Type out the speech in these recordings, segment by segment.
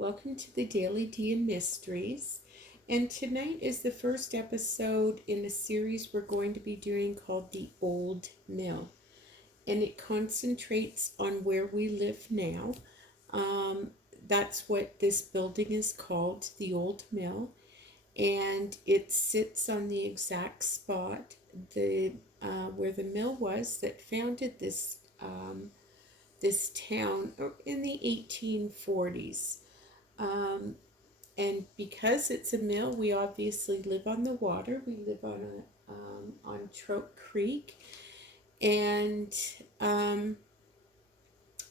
Welcome to the Daily D and Mysteries. And tonight is the first episode in a series we're going to be doing called The Old Mill. And it concentrates on where we live now. That's what this building is called, the Old Mill. And it sits on the exact spot where the mill was that founded this town in the 1840s. Um, and because it's a mill, we obviously live on the water. We live on Trout Creek, and um,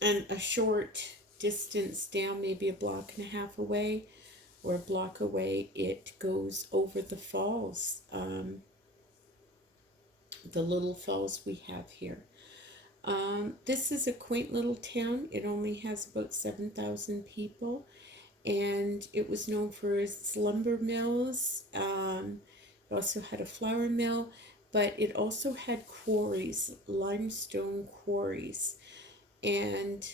and a short distance down, maybe a block and a half away, or a block away, it goes over the falls, the little falls we have here. This is a quaint little town. It only has about 7,000 people, and it was known for its lumber mills. It also had a flour mill, but it also had quarries, limestone quarries, and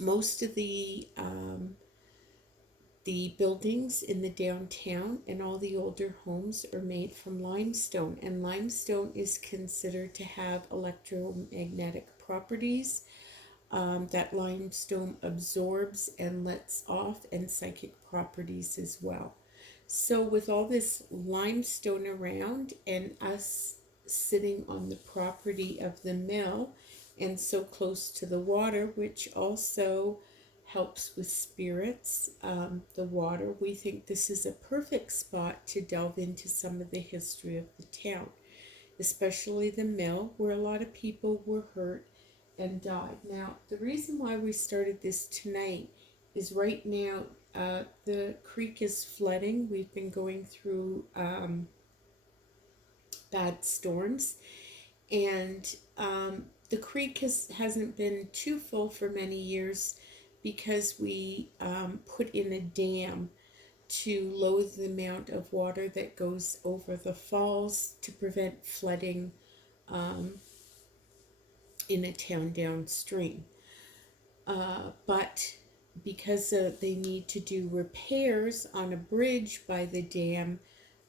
most of the buildings in the downtown and all the older homes are made from limestone, and limestone is considered to have electromagnetic properties that limestone absorbs and lets off, and psychic properties as well. So with all this limestone around and us sitting on the property of the mill and so close to the water, which also helps with spirits, the water, we think this is a perfect spot to delve into some of the history of the town, especially the mill, where a lot of people were hurt and died. Now, the reason why we started this tonight is right now the creek is flooding. We've been going through bad storms, and the creek hasn't been too full for many years because we put in a dam to lower the amount of water that goes over the falls to prevent flooding in a town downstream. But because they need to do repairs on a bridge by the dam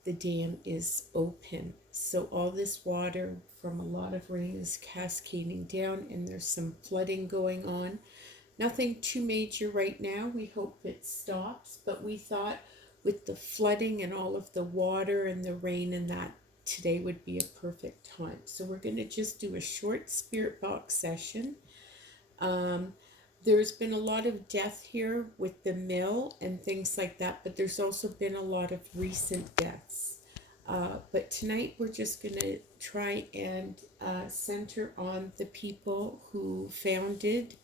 is open. So all this water from a lot of rain is cascading down, and there's some flooding going on. Nothing too major right now. We hope it stops, but we thought with the flooding and all of the water and the rain and that, today would be a perfect time. So we're going to just do a short spirit box session. There's been a lot of death here with the mill and things like that, but there's also been a lot of recent deaths. But tonight we're just going to try and center on the people who founded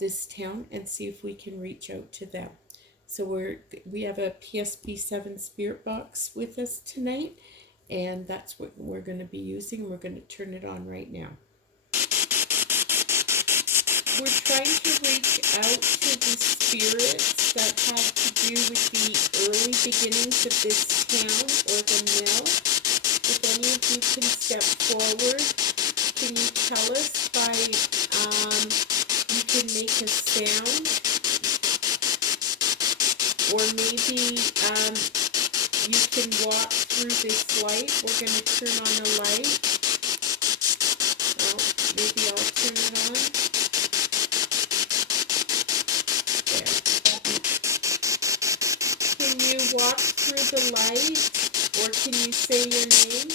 this town and see if we can reach out to them. So we have a PSP7 spirit box with us tonight, and that's what we're going to be using. We're going to turn it on right now. We're trying to reach out to the spirits that have to do with the early beginnings of this town or the mill. If any of you can step forward, can you tell us by, you can make a sound, or maybe you can walk through this light. We're going to turn on a light. Well, maybe I'll turn it on. Can you walk through the light, or can you say your name?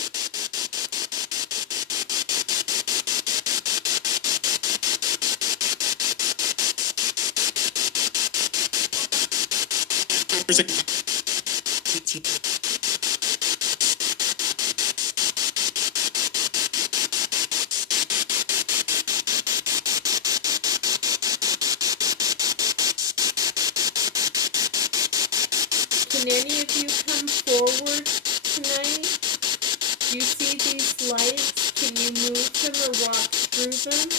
Can any of you come forward tonight? Do you see these lights? Can you move them or walk through them?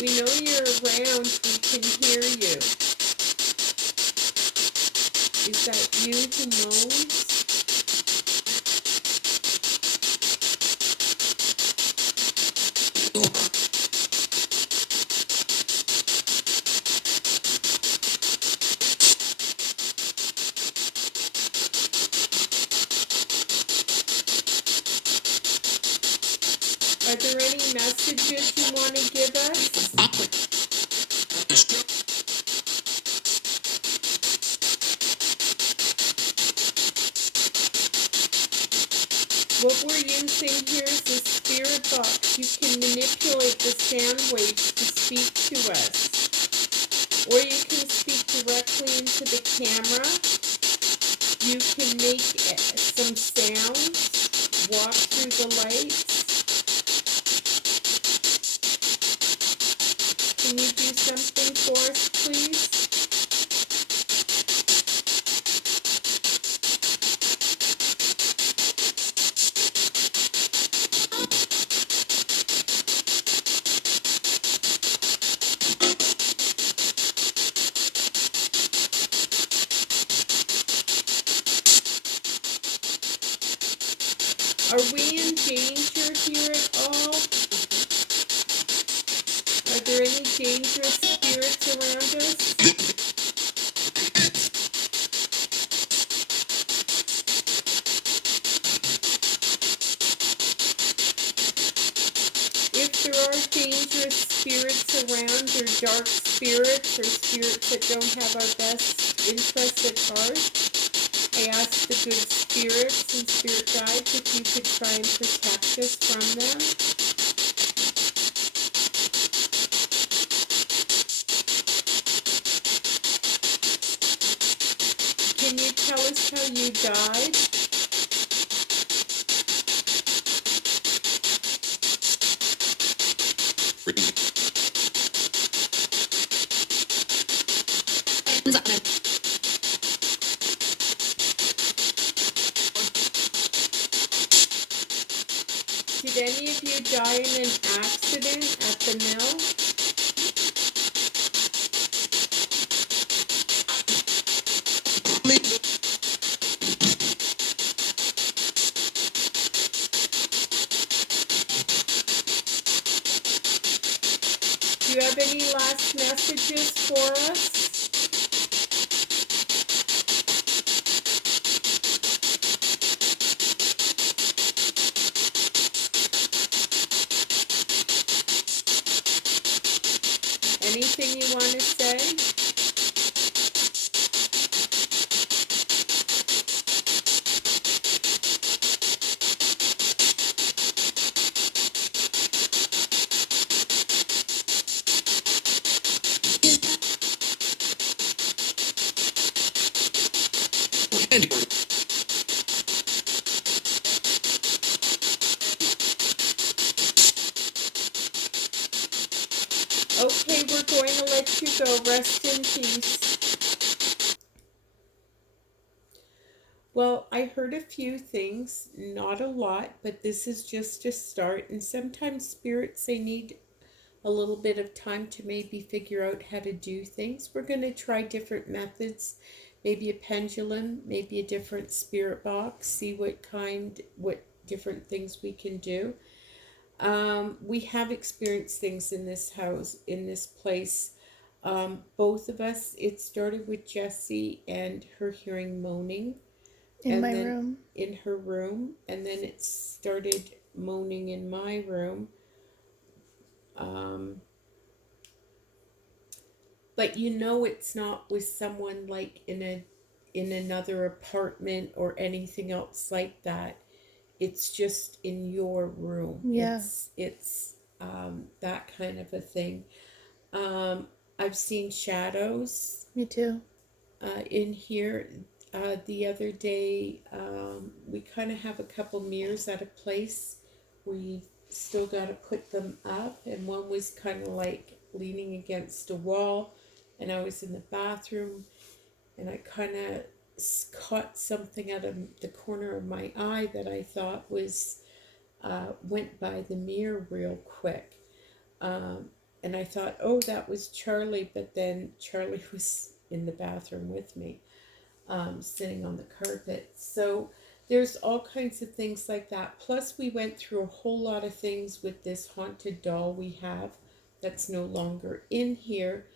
We know you're around. We can hear you. Is that you who moans? Are there any messages you want to give us? What we're using here is a spirit box. You can manipulate the sound waves to speak to us. Or you can speak directly into the camera. You can make some sounds, walk through the lights. Can you do something for us, please? Are we in danger here at all? Are there any dangerous spirits around us? If there are dangerous spirits around, or dark spirits, or spirits that don't have our best interests at heart, I ask the good spirits and spirit guides if you could try and protect us from them. Can you tell us how you died? Did any of you die in an accident at the mill? Do you have any last messages for us? Anything you want to say? Okay, we're going to let you go. Rest in peace. Well, I heard a few things, not a lot, but this is just a start. And sometimes spirits, they need a little bit of time to maybe figure out how to do things. We're going to try different methods, maybe a pendulum, maybe a different spirit box, see what different things we can do. We have experienced things in this house, in this place. Both of us, it started with Jessie and her hearing moaning, In and my then room. in her room, and then it started moaning in my room. Um, but you know it's not with someone like in another apartment or anything else like that. It's just in your room. Yeah. It's that kind of a thing. Um, I've seen shadows Me too. in here. The other day, we kind of have a couple mirrors at a place. We still got to put them up, and one was kind of like leaning against a wall, and I was in the bathroom, and I kind of caught something out of the corner of my eye that I thought was went by the mirror real quick. Um, and I thought, oh, that was Charlie, but then Charlie was in the bathroom with me, sitting on the carpet. So there's all kinds of things like that. Plus, we went through a whole lot of things with this haunted doll we have that's no longer in here,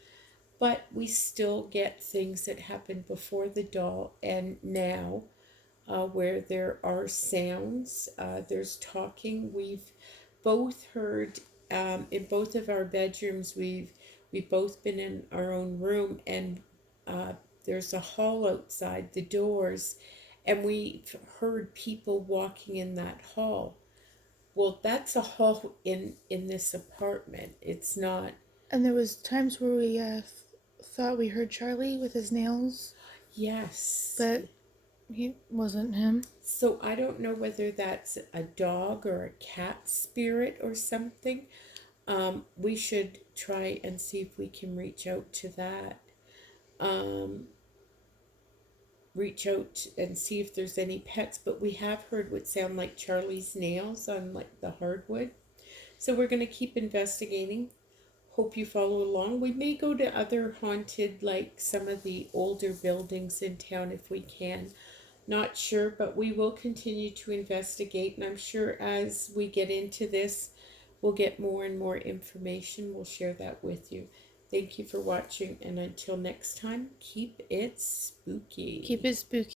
but we still get things that happened before the doll and now, where there are sounds, there's talking. We've both heard in both of our bedrooms. We've both been in our own room, and uh, there's a hall outside the doors, and we've heard people walking in that hall. Well, that's a hall in this apartment. It's not. And there was times where we thought we heard Charlie with his nails, Yes. but he wasn't him. So I don't know whether that's a dog or a cat spirit or something. We should try and see if we can reach out to that. Um, Reach out and see if there's any pets, but we have heard what sound like Charlie's nails on like the hardwood. So we're going to keep investigating. Hope you follow along. We may go to other haunted, like some of the older buildings in town if we can. Not sure, but we will continue to investigate. And I'm sure as we get into this, we'll get more and more information. We'll share that with you. Thank you for watching. And until next time, keep it spooky. Keep it spooky.